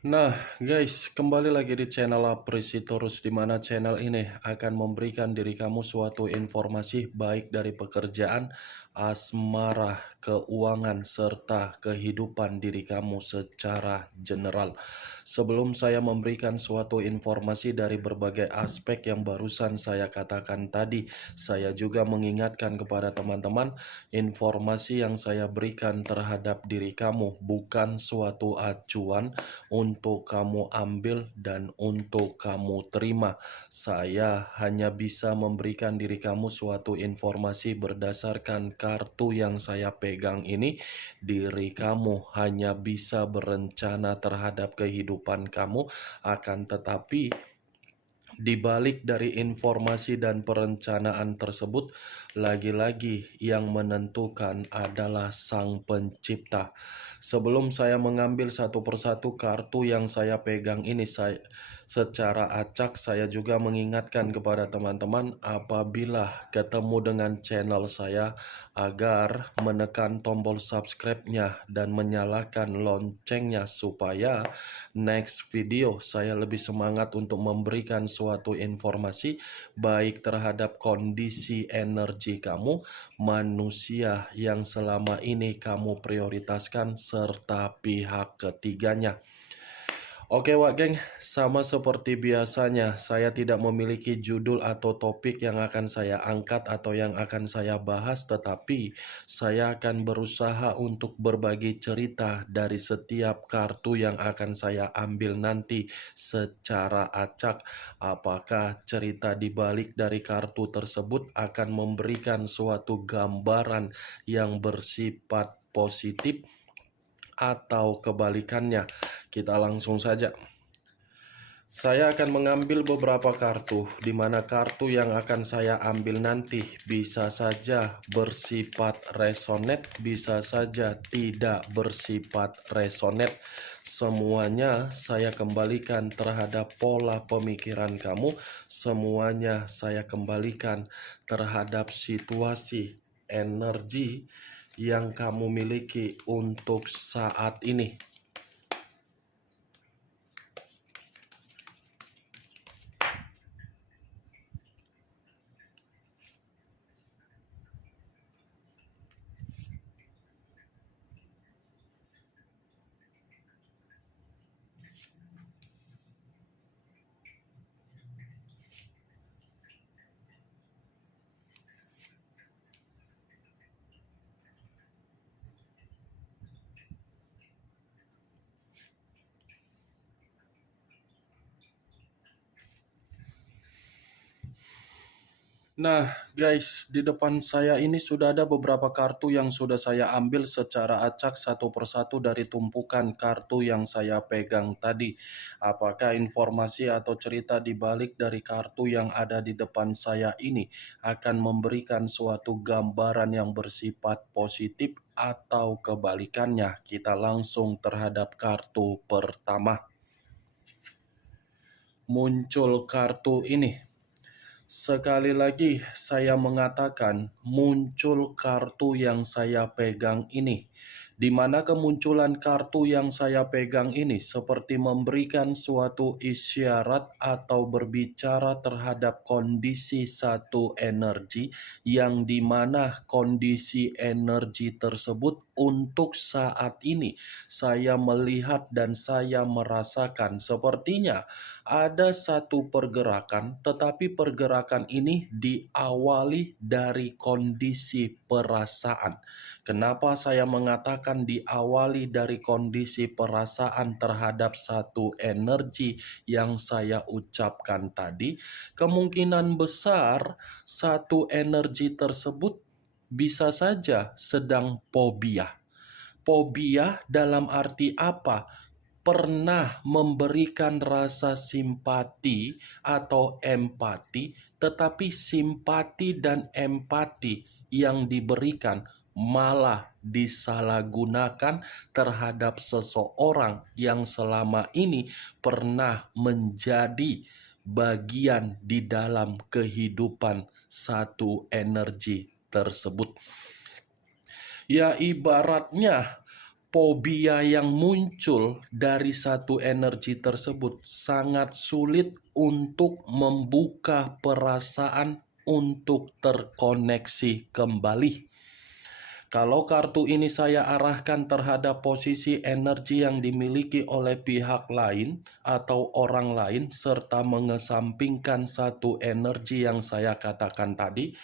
Nah, guys, kembali lagi di channel Apresitorus, di mana channel ini akan memberikan diri kamu suatu informasi baik dari pekerjaan, asmara, keuangan, serta kehidupan diri kamu secara general. Sebelum saya memberikan suatu informasi dari berbagai aspek yang barusan saya katakan tadi, saya juga mengingatkan kepada teman-teman, informasi yang saya berikan terhadap diri kamu bukan suatu acuan untuk kamu ambil dan untuk kamu terima. Saya hanya bisa memberikan diri kamu suatu informasi berdasarkan kartu yang saya pegang ini. Diri kamu hanya bisa berencana terhadap kehidupan kamu, akan tetapi di balik dari informasi dan perencanaan tersebut, lagi-lagi yang menentukan adalah Sang Pencipta. Sebelum saya mengambil satu persatu kartu yang saya pegang ini, secara acak saya juga mengingatkan kepada teman-teman apabila ketemu dengan channel saya agar menekan tombol subscribe-nya dan menyalakan loncengnya supaya next video saya lebih semangat untuk memberikan suatu informasi baik terhadap kondisi energi kamu, manusia yang selama ini kamu prioritaskan, serta pihak ketiganya. Oke Wak geng, sama seperti biasanya saya tidak memiliki judul atau topik yang akan saya angkat atau yang akan saya bahas, tetapi saya akan berusaha untuk berbagi cerita dari setiap kartu yang akan saya ambil nanti secara acak. Apakah cerita di balik dari kartu tersebut akan memberikan suatu gambaran yang bersifat positif atau kebalikannya? Kita langsung saja. Saya akan mengambil beberapa kartu, di mana kartu yang akan saya ambil nanti bisa saja bersifat resonate, bisa saja tidak bersifat resonate. Semuanya saya kembalikan terhadap pola pemikiran kamu, semuanya saya kembalikan terhadap situasi energi yang kamu miliki untuk saat ini. Nah, guys, di depan saya ini sudah ada beberapa kartu yang sudah saya ambil secara acak satu persatu dari tumpukan kartu yang saya pegang tadi. Apakah informasi atau cerita di balik dari kartu yang ada di depan saya ini akan memberikan suatu gambaran yang bersifat positif atau kebalikannya? Kita langsung terhadap kartu pertama. Muncul kartu ini. Sekali lagi saya mengatakan muncul kartu yang saya pegang ini, di mana kemunculan kartu yang saya pegang ini seperti memberikan suatu isyarat atau berbicara terhadap kondisi satu energi, yang dimana kondisi energi tersebut untuk saat ini saya melihat dan saya merasakan sepertinya ada satu pergerakan, tetapi pergerakan ini diawali dari kondisi perasaan. Kenapa saya mengatakan diawali dari kondisi perasaan terhadap satu energi yang saya ucapkan tadi? Kemungkinan besar satu energi tersebut bisa saja sedang fobia. Fobia dalam arti apa? Pernah memberikan rasa simpati atau empati, tetapi simpati dan empati yang diberikan malah disalahgunakan terhadap seseorang yang selama ini pernah menjadi bagian di dalam kehidupan satu energi tersebut. Ya ibaratnya fobia yang muncul dari satu energi tersebut sangat sulit untuk membuka perasaan untuk terkoneksi kembali. Kalau kartu ini saya arahkan terhadap posisi energi yang dimiliki oleh pihak lain atau orang lain, serta mengesampingkan satu energi yang saya katakan tadi,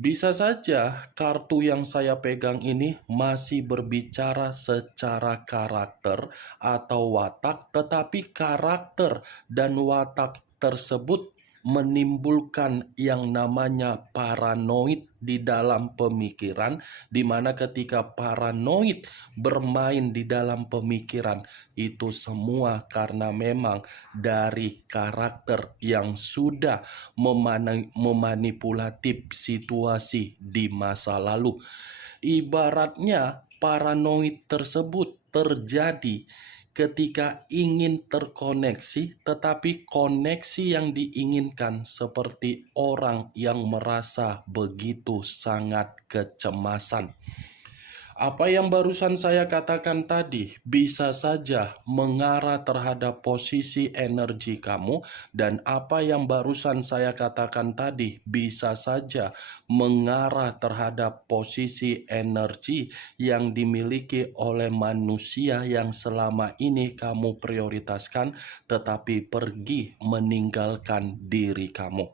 bisa saja kartu yang saya pegang ini masih berbicara secara karakter atau watak, tetapi karakter dan watak tersebut menimbulkan yang namanya paranoid di dalam pemikiran, di mana ketika paranoid bermain di dalam pemikiran, itu semua karena memang dari karakter yang sudah memanipulatif situasi di masa lalu. Ibaratnya paranoid tersebut terjadi ketika ingin terkoneksi, tetapi koneksi yang diinginkan seperti orang yang merasa begitu sangat kecemasan. Apa yang barusan saya katakan tadi bisa saja mengarah terhadap posisi energi kamu, dan apa yang barusan saya katakan tadi bisa saja mengarah terhadap posisi energi yang dimiliki oleh manusia yang selama ini kamu prioritaskan, tetapi pergi meninggalkan diri kamu.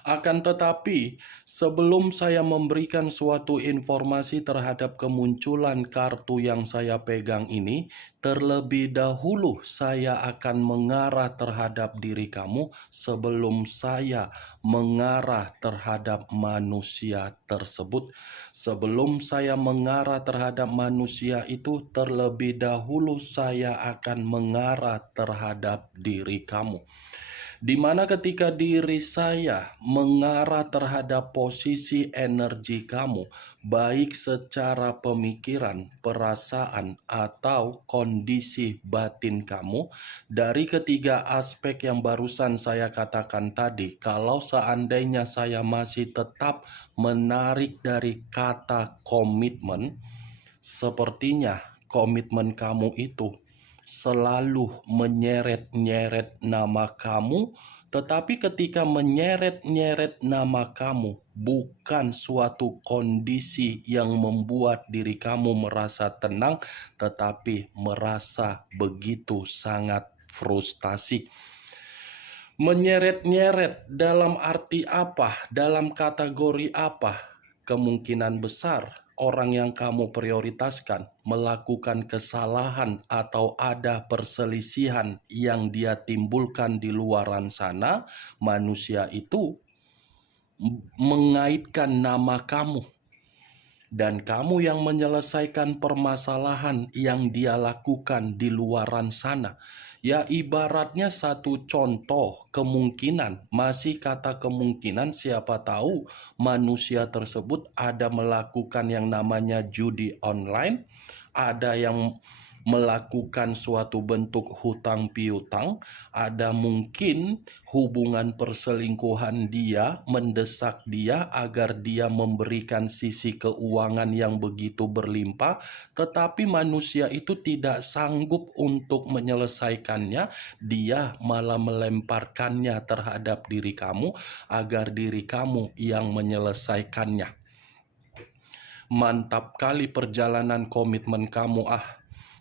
Akan tetapi, sebelum saya memberikan suatu informasi terhadap kemunculan kartu yang saya pegang ini, terlebih dahulu saya akan mengarah terhadap diri kamu sebelum saya mengarah terhadap manusia tersebut. Sebelum saya mengarah terhadap manusia itu, terlebih dahulu saya akan mengarah terhadap diri kamu. Di mana ketika diri saya mengarah terhadap posisi energi kamu, baik secara pemikiran, perasaan, atau kondisi batin kamu, dari ketiga aspek yang barusan saya katakan tadi, kalau seandainya saya masih tetap menarik dari kata komitmen, sepertinya komitmen kamu itu selalu menyeret-nyeret nama kamu, tetapi ketika menyeret-nyeret nama kamu bukan suatu kondisi yang membuat diri kamu merasa tenang, tetapi merasa begitu sangat frustasi. Menyeret-nyeret dalam arti apa? Dalam kategori apa? Kemungkinan besar orang yang kamu prioritaskan melakukan kesalahan atau ada perselisihan yang dia timbulkan di luaran sana. Manusia itu mengaitkan nama kamu, dan kamu yang menyelesaikan permasalahan yang dia lakukan di luaran sana. Ya ibaratnya satu contoh kemungkinan, masih kata kemungkinan, siapa tahu manusia tersebut ada melakukan yang namanya judi online, ada yang melakukan suatu bentuk hutang piutang, ada mungkin hubungan perselingkuhan dia mendesak dia agar dia memberikan sisi keuangan yang begitu berlimpah, tetapi manusia itu tidak sanggup untuk menyelesaikannya, dia malah melemparkannya terhadap diri kamu agar diri kamu yang menyelesaikannya. Mantap kali perjalanan komitmen kamu.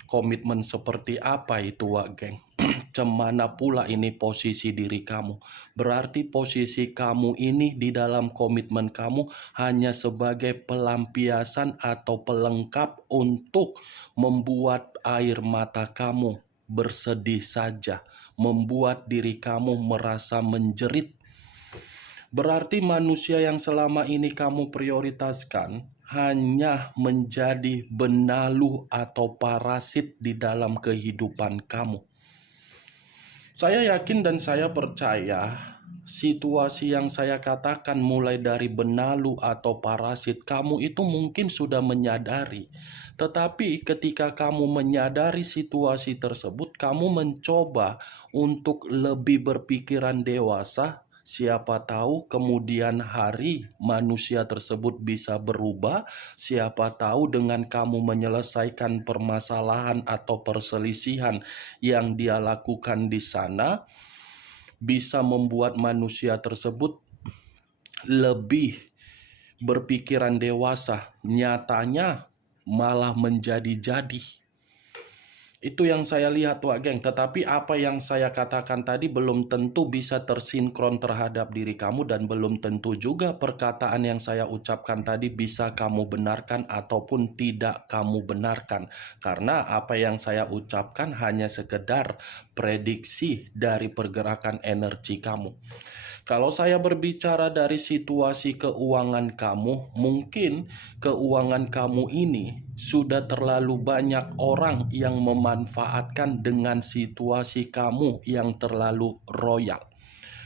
Komitmen seperti apa itu, Wak Geng? Cemana pula ini posisi diri kamu? Berarti posisi kamu ini di dalam komitmen kamu hanya sebagai pelampiasan atau pelengkap untuk membuat air mata kamu bersedih saja, membuat diri kamu merasa menjerit. Berarti manusia yang selama ini kamu prioritaskan hanya menjadi benalu atau parasit di dalam kehidupan kamu. Saya yakin dan saya percaya situasi yang saya katakan mulai dari benalu atau parasit, kamu itu mungkin sudah menyadari. Tetapi ketika kamu menyadari situasi tersebut, kamu mencoba untuk lebih berpikiran dewasa, Siapa tahu kemudian hari manusia tersebut bisa berubah. Siapa tahu dengan kamu menyelesaikan permasalahan atau perselisihan yang dia lakukan di sana, bisa membuat manusia tersebut lebih berpikiran dewasa. Nyatanya malah menjadi-jadi. Itu yang saya lihat Wak Geng, tetapi apa yang saya katakan tadi belum tentu bisa tersinkron terhadap diri kamu dan belum tentu juga perkataan yang saya ucapkan tadi bisa kamu benarkan ataupun tidak kamu benarkan. Karena apa yang saya ucapkan hanya sekedar prediksi dari pergerakan energi kamu. Kalau saya berbicara dari situasi keuangan kamu, mungkin keuangan kamu ini sudah terlalu banyak orang yang memanfaatkan dengan situasi kamu yang terlalu royal.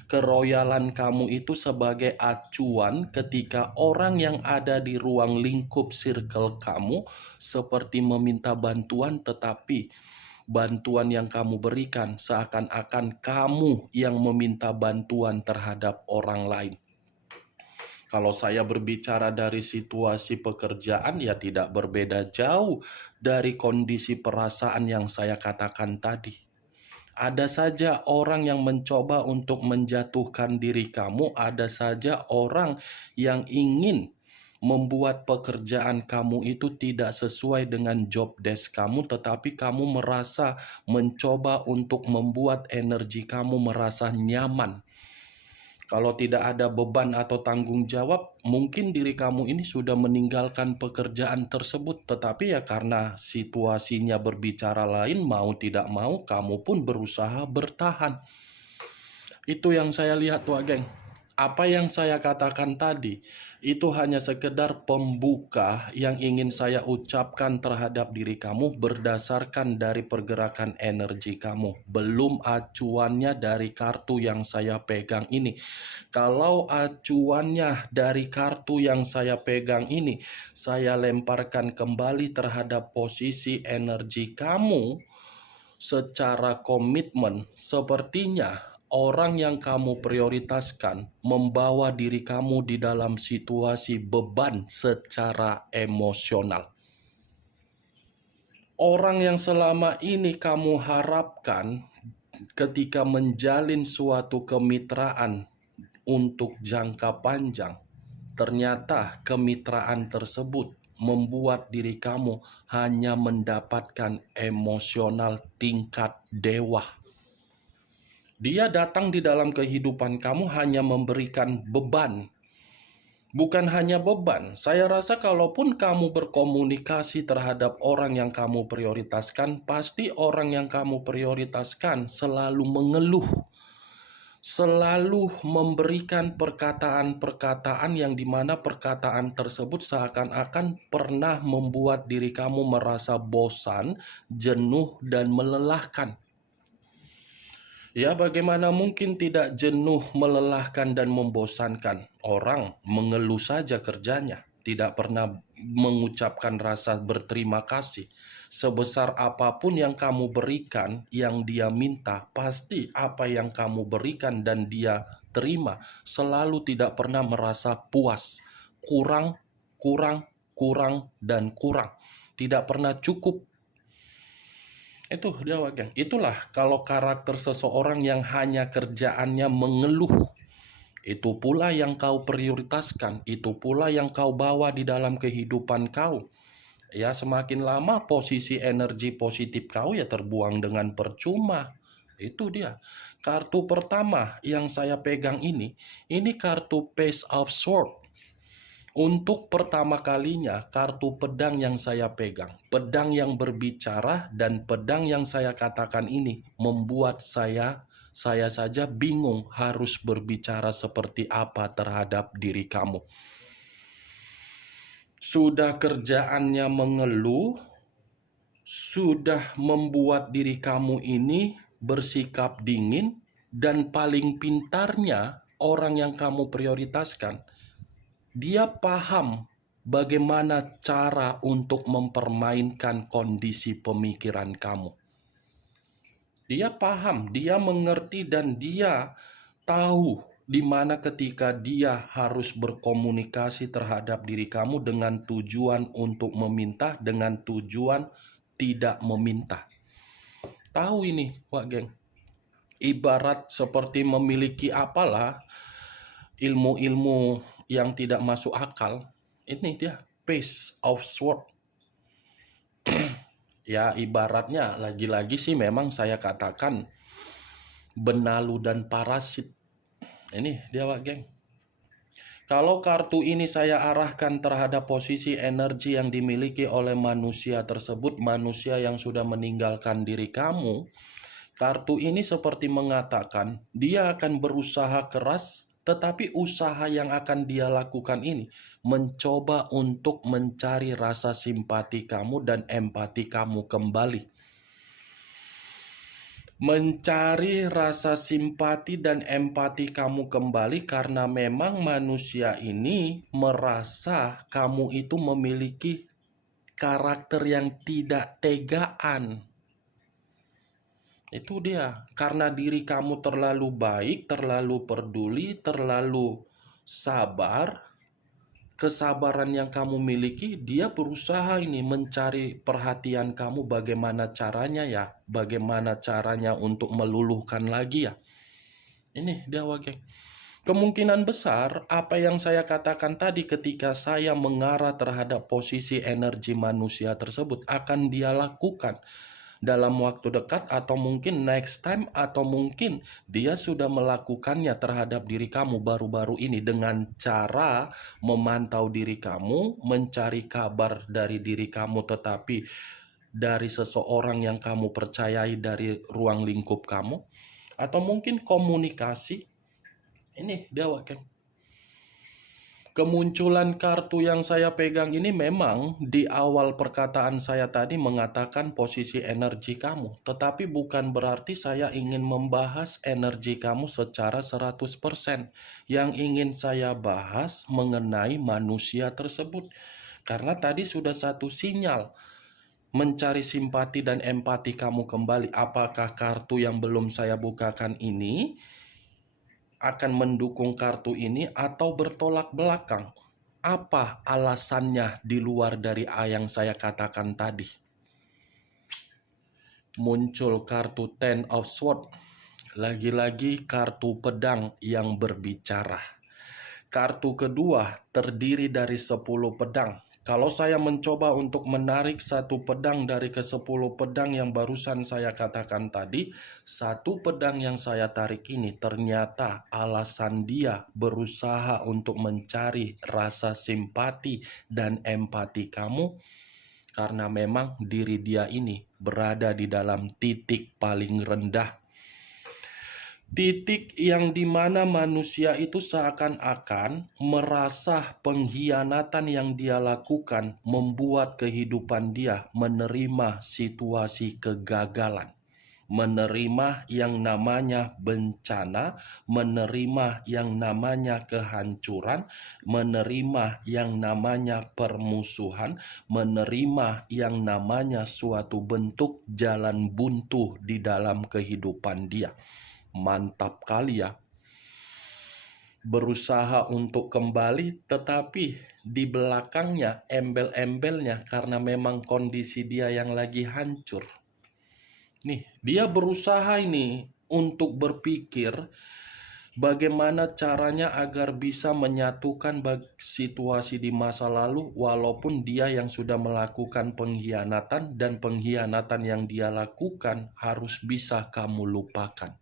Keroyalan kamu itu sebagai acuan ketika orang yang ada di ruang lingkup circle kamu seperti meminta bantuan, tetapi bantuan yang kamu berikan seakan-akan kamu yang meminta bantuan terhadap orang lain. Kalau saya berbicara dari situasi pekerjaan, ya tidak berbeda jauh dari kondisi perasaan yang saya katakan tadi. Ada saja orang yang mencoba untuk menjatuhkan diri kamu, ada saja orang yang ingin membuat pekerjaan kamu itu tidak sesuai dengan job desk kamu, tetapi kamu merasa mencoba untuk membuat energi kamu merasa nyaman. Kalau tidak ada beban atau tanggung jawab, mungkin diri kamu ini sudah meninggalkan pekerjaan tersebut. Tetapi ya karena situasinya berbicara lain, mau tidak mau kamu pun berusaha bertahan. Itu yang saya lihat Wak Geng. Apa yang saya katakan tadi, itu hanya sekedar pembuka yang ingin saya ucapkan terhadap diri kamu berdasarkan dari pergerakan energi kamu. Belum acuannya dari kartu yang saya pegang ini. Kalau acuannya dari kartu yang saya pegang ini, saya lemparkan kembali terhadap posisi energi kamu secara komitmen, sepertinya orang yang kamu prioritaskan membawa diri kamu di dalam situasi beban secara emosional. Orang yang selama ini kamu harapkan ketika menjalin suatu kemitraan untuk jangka panjang, ternyata kemitraan tersebut membuat diri kamu hanya mendapatkan emosional tingkat dewa. Dia datang di dalam kehidupan kamu hanya memberikan beban. Bukan hanya beban, saya rasa kalaupun kamu berkomunikasi terhadap orang yang kamu prioritaskan, pasti orang yang kamu prioritaskan selalu mengeluh, selalu memberikan perkataan-perkataan yang dimana perkataan tersebut seakan-akan pernah membuat diri kamu merasa bosan, jenuh, dan melelahkan. Ya, bagaimana mungkin tidak jenuh, melelahkan, dan membosankan? Orang mengeluh saja kerjanya, tidak pernah mengucapkan rasa berterima kasih. Sebesar apapun yang kamu berikan, yang dia minta, pasti apa yang kamu berikan dan dia terima selalu tidak pernah merasa puas. Kurang, kurang, kurang, dan kurang. Tidak pernah cukup. Itu dia Wak. Itulah kalau karakter seseorang yang hanya kerjaannya mengeluh. Itu pula yang kau prioritaskan, itu pula yang kau bawa di dalam kehidupan kau. Ya, semakin lama posisi energi positif kau ya terbuang dengan percuma. Itu dia. Kartu pertama yang saya pegang ini kartu Page of Swords. Untuk pertama kalinya, kartu pedang yang saya pegang, pedang yang berbicara dan pedang yang saya katakan ini membuat saya saja bingung harus berbicara seperti apa terhadap diri kamu. Sudah kerjaannya mengeluh, sudah membuat diri kamu ini bersikap dingin, dan paling pintarnya orang yang kamu prioritaskan, dia paham bagaimana cara untuk mempermainkan kondisi pemikiran kamu. Dia paham, dia mengerti, dan dia tahu di mana ketika dia harus berkomunikasi terhadap diri kamu dengan tujuan untuk meminta, dengan tujuan tidak meminta. Tahu ini, Wak Geng. Ibarat seperti memiliki apalah ilmu-ilmu yang tidak masuk akal. Ini dia Page of Sword. Ya ibaratnya lagi-lagi sih memang saya katakan benalu dan parasit. Ini dia Wak Geng. Kalau kartu ini saya arahkan terhadap posisi energi yang dimiliki oleh manusia tersebut, manusia yang sudah meninggalkan diri kamu, kartu ini seperti mengatakan dia akan berusaha keras, tetapi usaha yang akan dia lakukan ini mencoba untuk mencari rasa simpati kamu dan empati kamu kembali. Mencari rasa simpati dan empati kamu kembali karena memang manusia ini merasa kamu itu memiliki karakter yang tidak tegaan. Itu dia, karena diri kamu terlalu baik, terlalu peduli, terlalu sabar, kesabaran yang kamu miliki, dia berusaha ini mencari perhatian kamu bagaimana caranya ya, bagaimana caranya untuk meluluhkan lagi ya. Ini dia Wage. Kemungkinan besar apa yang saya katakan tadi ketika saya mengarah terhadap posisi energi manusia tersebut akan dia lakukan dalam waktu dekat atau mungkin next time atau mungkin dia sudah melakukannya terhadap diri kamu baru-baru ini dengan cara memantau diri kamu, mencari kabar dari diri kamu tetapi dari seseorang yang kamu percayai dari ruang lingkup kamu atau mungkin komunikasi. Ini dia Wakil. Kemunculan kartu yang saya pegang ini memang di awal perkataan saya tadi mengatakan posisi energi kamu. Tetapi bukan berarti saya ingin membahas energi kamu secara 100%. Yang ingin saya bahas mengenai manusia tersebut. Karena tadi sudah satu sinyal mencari simpati dan empati kamu kembali. Apakah kartu yang belum saya bukakan ini akan mendukung kartu ini atau bertolak belakang? Apa alasannya di luar dari yang saya katakan tadi? Muncul kartu Ten of Swords. Lagi-lagi kartu pedang yang berbicara. Kartu kedua terdiri dari 10 pedang. Kalau saya mencoba untuk menarik satu pedang dari ke-10 pedang yang barusan saya katakan tadi, satu pedang yang saya tarik ini ternyata alasan dia berusaha untuk mencari rasa simpati dan empati kamu karena memang diri dia ini berada di dalam titik paling rendah. Titik yang dimana manusia itu seakan-akan merasa pengkhianatan yang dia lakukan membuat kehidupan dia menerima situasi kegagalan. Menerima yang namanya bencana, menerima yang namanya kehancuran, menerima yang namanya permusuhan, menerima yang namanya suatu bentuk jalan buntu di dalam kehidupan dia. Mantap kali ya. Berusaha untuk kembali tetapi di belakangnya embel-embelnya karena memang kondisi dia yang lagi hancur. Nih, dia berusaha ini untuk berpikir bagaimana caranya agar bisa menyatukan situasi di masa lalu walaupun dia yang sudah melakukan pengkhianatan dan pengkhianatan yang dia lakukan harus bisa kamu lupakan.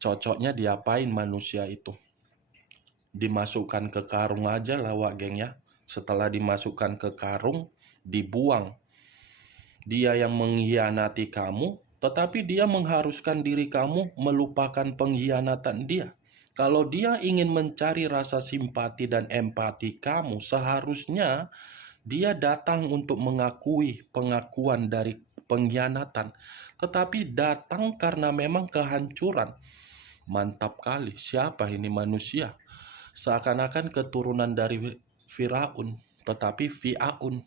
Cocoknya diapain manusia itu? Dimasukkan ke karung aja lah Wak Geng ya. Setelah dimasukkan ke karung, dibuang. Dia yang mengkhianati kamu, tetapi dia mengharuskan diri kamu melupakan pengkhianatan dia. Kalau dia ingin mencari rasa simpati dan empati kamu, seharusnya dia datang untuk mengakui pengakuan dari pengkhianatan. Tetapi datang karena memang kehancuran. Mantap kali, siapa ini manusia? Seakan-akan keturunan dari Firaun, tetapi Fi'aun.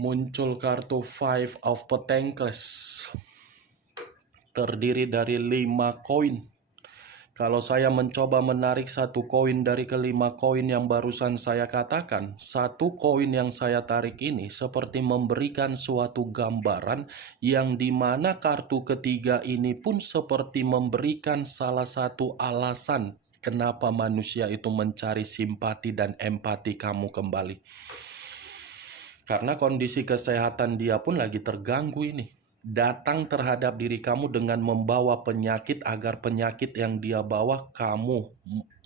Muncul kartu Five of Pentacles. terdiri dari 5 koin. Kalau saya mencoba menarik satu koin dari kelima koin yang barusan saya katakan, satu koin yang saya tarik ini seperti memberikan suatu gambaran yang dimana kartu ketiga ini pun seperti memberikan salah satu alasan kenapa manusia itu mencari simpati dan empati kamu kembali. Karena kondisi kesehatan dia pun lagi terganggu ini. Datang terhadap diri kamu dengan membawa penyakit agar penyakit yang dia bawa kamu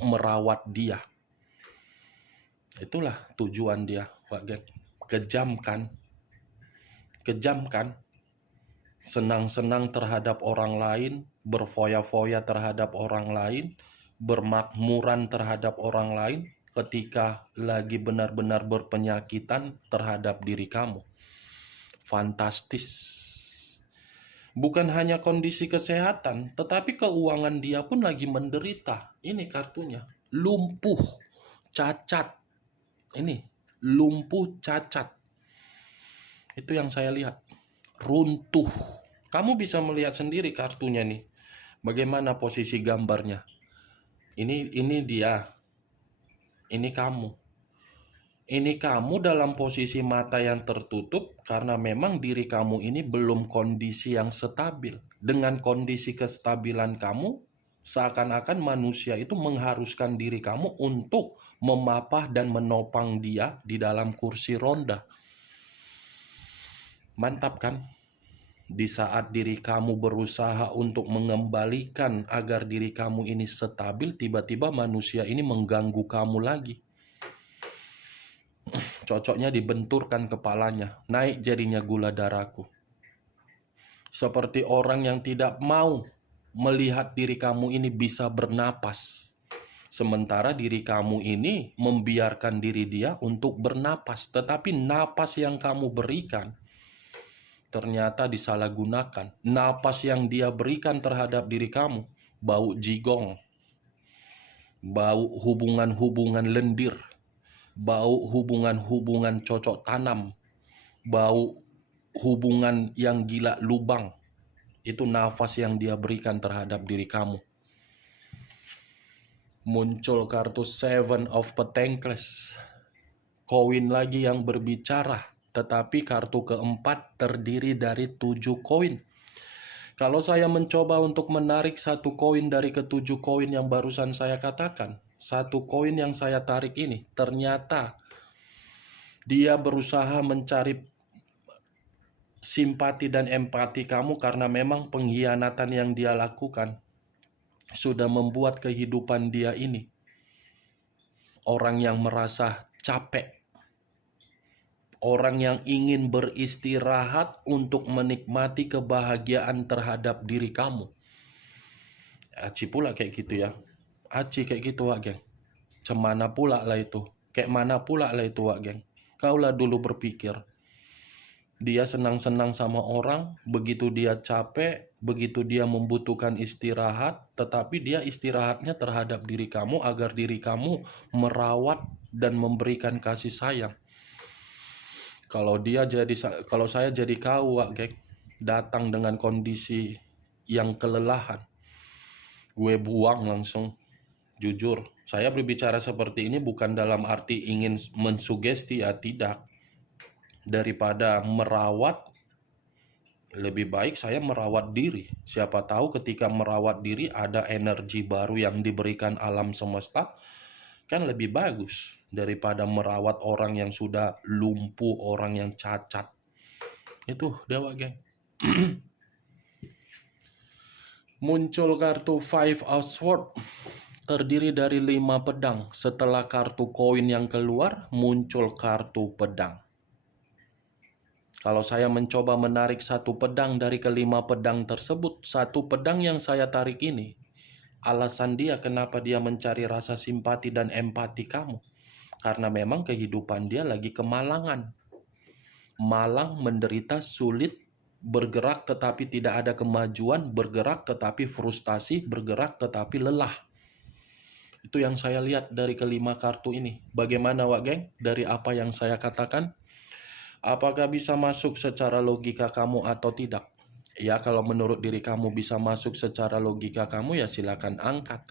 merawat dia. Itulah tujuan dia, Pak Gek. Kejam kan? Kejam kan? Senang-senang terhadap orang lain, berfoya-foya terhadap orang lain, bermakmuran terhadap orang lain, ketika lagi benar-benar berpenyakitan terhadap diri kamu. Fantastis. Bukan hanya kondisi kesehatan, tetapi keuangan dia pun lagi menderita. Ini kartunya. Lumpuh, cacat. Ini, lumpuh, cacat. Itu yang saya lihat. Runtuh. Kamu bisa melihat sendiri kartunya nih. Bagaimana posisi gambarnya. Ini dia. Ini kamu. Ini kamu dalam posisi mata yang tertutup karena memang diri kamu ini belum kondisi yang stabil. Dengan kondisi kestabilan kamu, seakan-akan manusia itu mengharuskan diri kamu untuk memapah dan menopang dia di dalam kursi roda. Mantap kan? Di saat diri kamu berusaha untuk mengembalikan agar diri kamu ini stabil, tiba-tiba manusia ini mengganggu kamu lagi. Cocoknya dibenturkan kepalanya, naik jadinya gula darahku. Seperti orang yang tidak mau melihat diri kamu ini bisa bernapas. Sementara diri kamu ini membiarkan diri dia untuk bernapas. Tetapi napas yang kamu berikan ternyata disalahgunakan. Napas yang dia berikan terhadap diri kamu, bau jigong, bau hubungan-hubungan lendir, bau hubungan-hubungan cocok tanam, bau hubungan yang gila lubang. Itu nafas yang dia berikan terhadap diri kamu. Muncul kartu Seven of Pentacles. Koin lagi yang berbicara, tetapi kartu keempat terdiri dari 7 koin. Kalau saya mencoba untuk menarik satu koin dari ketujuh koin yang barusan saya katakan, satu koin yang saya tarik ini, ternyata dia berusaha mencari simpati dan empati kamu karena memang pengkhianatan yang dia lakukan sudah membuat kehidupan dia ini orang yang merasa capek, orang yang ingin beristirahat untuk menikmati kebahagiaan terhadap diri kamu. Aci pula kayak gitu ya. Aci kayak gitu, Wak Geng. Cemana pula lah itu. Kayak mana pula lah itu, Wak Geng. Kaulah dulu berpikir. Dia senang-senang sama orang, begitu dia capek, begitu dia membutuhkan istirahat, tetapi dia istirahatnya terhadap diri kamu agar diri kamu merawat dan memberikan kasih sayang. Kalau saya jadi kau, Wak Geng, datang dengan kondisi yang kelelahan, gue buang langsung. Jujur, saya berbicara seperti ini bukan dalam arti ingin mensugesti ya, tidak. Daripada merawat, lebih baik saya merawat diri. Siapa tahu ketika merawat diri ada energi baru yang diberikan alam semesta, kan lebih bagus daripada merawat orang yang sudah lumpuh, orang yang cacat. Itu Dewa Geng. Muncul kartu Five of Swords, terdiri dari 5 pedang. Setelah kartu koin yang keluar, muncul kartu pedang. Kalau saya mencoba menarik satu pedang dari kelima pedang tersebut, satu pedang yang saya tarik ini, alasan dia kenapa dia mencari rasa simpati dan empati kamu. Karena memang kehidupan dia lagi kemalangan. Malang, menderita, sulit, bergerak tetapi tidak ada kemajuan, bergerak tetapi frustasi, bergerak tetapi lelah. Itu yang saya lihat dari kelima kartu ini. Bagaimana, Wak Geng? Dari apa yang saya katakan? Apakah bisa masuk secara logika kamu atau tidak? Ya, kalau menurut diri kamu bisa masuk secara logika kamu, ya silakan angkat.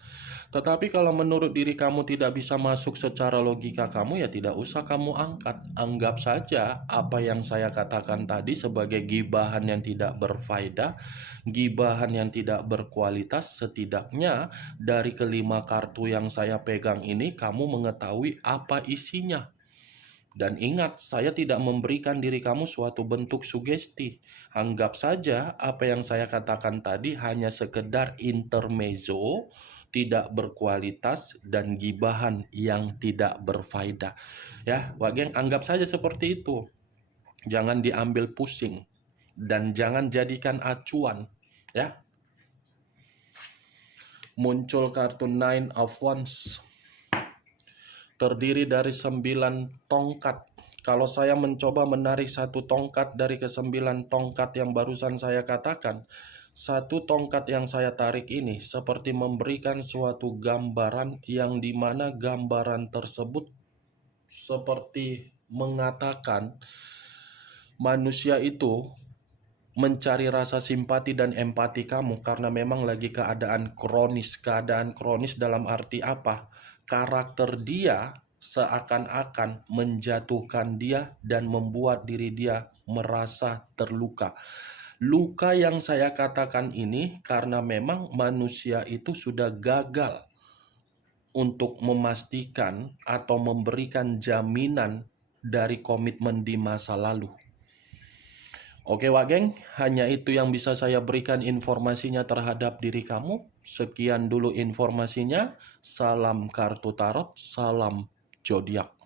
Tetapi kalau menurut diri kamu tidak bisa masuk secara logika kamu, ya tidak usah kamu angkat. Anggap saja apa yang saya katakan tadi sebagai gibahan yang tidak berfaedah, gibahan yang tidak berkualitas. Setidaknya dari kelima kartu yang saya pegang ini, kamu mengetahui apa isinya. Dan ingat, saya tidak memberikan diri kamu suatu bentuk sugesti. Anggap saja apa yang saya katakan tadi hanya sekedar intermezzo, tidak berkualitas, dan gibahan yang tidak berfaedah. Ya, Wak Geng, anggap saja seperti itu. Jangan diambil pusing dan jangan jadikan acuan, ya. Muncul kartu Nine of Wands. Terdiri dari 9 tongkat. Kalau saya mencoba menarik satu tongkat dari ke-9 tongkat yang barusan saya katakan, satu tongkat yang saya tarik ini seperti memberikan suatu gambaran yang dimana gambaran tersebut seperti mengatakan manusia itu mencari rasa simpati dan empati kamu karena memang lagi keadaan kronis. Keadaan kronis dalam arti apa? Karakter dia seakan-akan menjatuhkan dia dan membuat diri dia merasa terluka. Luka yang saya katakan ini karena memang manusia itu sudah gagal untuk memastikan atau memberikan jaminan dari komitmen di masa lalu. Oke Wak Geng, hanya itu yang bisa saya berikan informasinya terhadap diri kamu. Sekian dulu informasinya. Salam kartu tarot, salam zodiak.